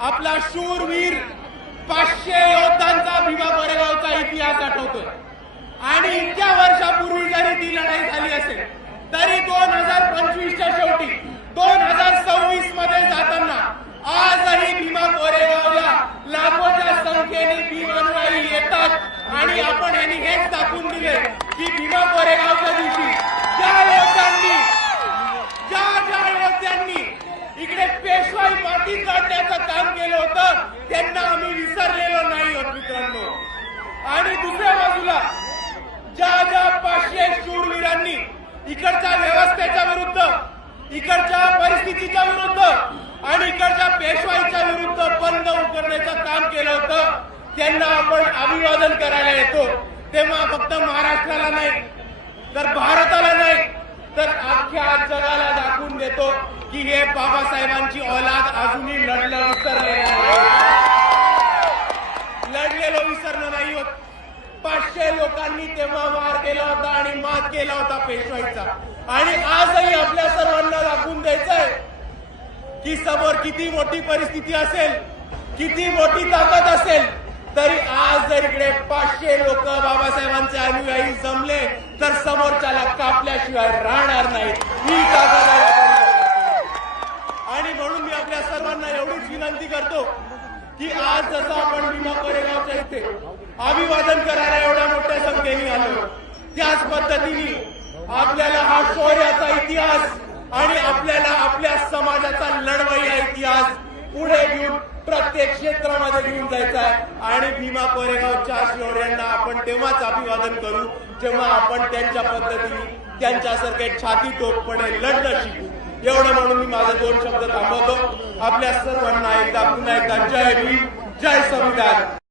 आपला शूरवीर 500 योद्धांचा भीमा कोरेगावचा इतिहास आठवतोय आणि इतक्या वर्षापूर्वी जरी ती लढाई झाली असेल तरी 2025च्या शेवटी 2026 मध्ये जाताना आजही भीमा कोरेगावला लाखोच्या संख्येने भीमानुयायी येतात आणि आपण यांनी हेच दाखवून दिले की भीमा कोरेगावच्या दिवशी ज्या योद्ध्यांनी इकडे पेशवाई मातीत लढण्याचं काम केलं होतं त्यांना आम्ही विसरलेलो नाही आहोत मित्रांनो। आणि दुसऱ्या बाजूला ज्या 500 शूरवीरांनी इकडच्या व्यवस्थेच्या विरुद्ध, इकडच्या परिस्थितीच्या विरुद्ध आणि इकडच्या पेशवाईच्या विरुद्ध बंद उकरण्याचं काम केलं होतं त्यांना आपण अभिवादन करायला येतो तेव्हा फक्त महाराष्ट्राला नाही तर भारताला नाही तर अख्ख्या जगाला दाखवून देतो की हे बाबासाहेबांची औलाद अजूनही लढलेलो विसरलो नाही होत। 500 लोकांनी तेव्हा वार केला होता आणि मात केला होता पेशवाईचा आणि आजही आपल्या सर्वांना दाखवून द्यायचंय की समोर किती मोठी परिस्थिती असेल, किती मोठी ताकद असेल तरी आज जर इकडे 500 लोक बाबासाहेबांचे अनुयायी जमले तर समोरच्याला कापल्याशिवाय राहणार नाही ही ताकद आहे। आणि म्हणून मी आपल्या सर्वांना एवढीच विनंती करतो की आज जसं आपण भीमा कोरेगावच्या इथे अभिवादन करायला एवढ्या मोठ्या संख्येने आलो त्याच पद्धतीने आपल्याला हा शौर्याचा इतिहास आणि आपल्याला आपल्या समाजाचा लढवय्या इतिहास पुढे घेऊन प्रत्येक क्षेत्रामध्ये घेऊन जायचा आहे आणि भीमा कोरेगावच्या शौर्यांना आपण तेव्हाच अभिवादन करू जेव्हा आपण त्यांच्या पद्धतीने त्यांच्यासारखे छाती टोकपणे लढणं शिकू। एवढं म्हणून मी माझे 2 शब्द थांबवतो। आपल्या सर्वांना एकदा पुन्हा एकदा जय भीम, जय संविधान।